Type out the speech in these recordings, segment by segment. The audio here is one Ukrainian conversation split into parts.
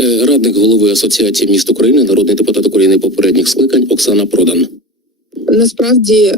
Е, Радник голови Асоціації міст України, народний депутат України попередніх скликань Оксана Продан. Насправді е,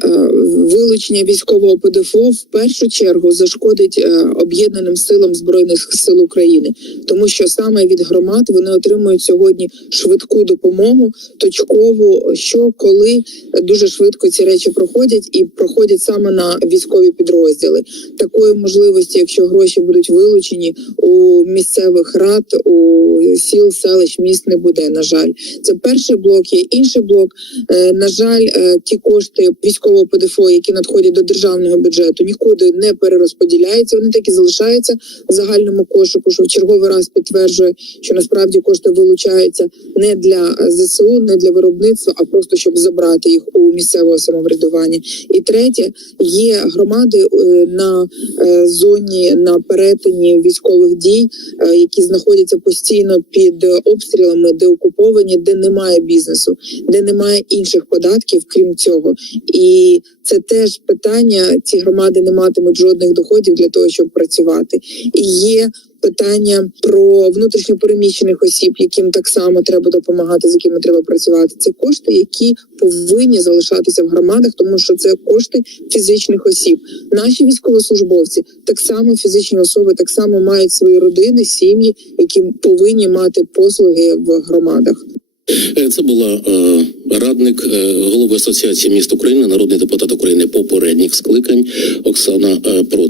вилучення військового ПДФО в першу чергу зашкодить е, об'єднаним силам збройних сил України, тому що саме від громад вони отримують сьогодні швидку допомогу, точкову, що коли дуже швидко ці речі проходять і проходять саме на військові підрозділи. Такої можливості, якщо гроші будуть вилучені у місцевих рад, у сіл, селищ, міст не буде. На жаль, це перший блок. Є інший блок. Е, На жаль, е, ті кошти військового ПДФО, які надходять до державного бюджету, нікуди не перерозподіляються. Вони так і залишаються в загальному кошику. Що в черговий раз підтверджує, що насправді кошти вилучаються не для ЗСУ, не для виробництва, а просто щоб забрати їх у місцевого самоврядування. І третє є громади е, на е, зоні на перетині військових дій, е, які знаходяться постійно під обстрілами, де окуповані, де немає бізнесу, де немає інших податків, крім цього. І це теж питання. Ці громади не матимуть жодних доходів для того, щоб працювати. І є питання про внутрішньопереміщених осіб, яким так само треба допомагати, з якими треба працювати. Це кошти, які повинні залишатися в громадах, тому що це кошти фізичних осіб. Наші військовослужбовці так само фізичні особи, так само мають свої родини, сім'ї, які повинні мати послуги в громадах. Е, Це була е, радник е, голови Асоціації міст України, народний депутат України попередніх скликань Оксана е, Продан.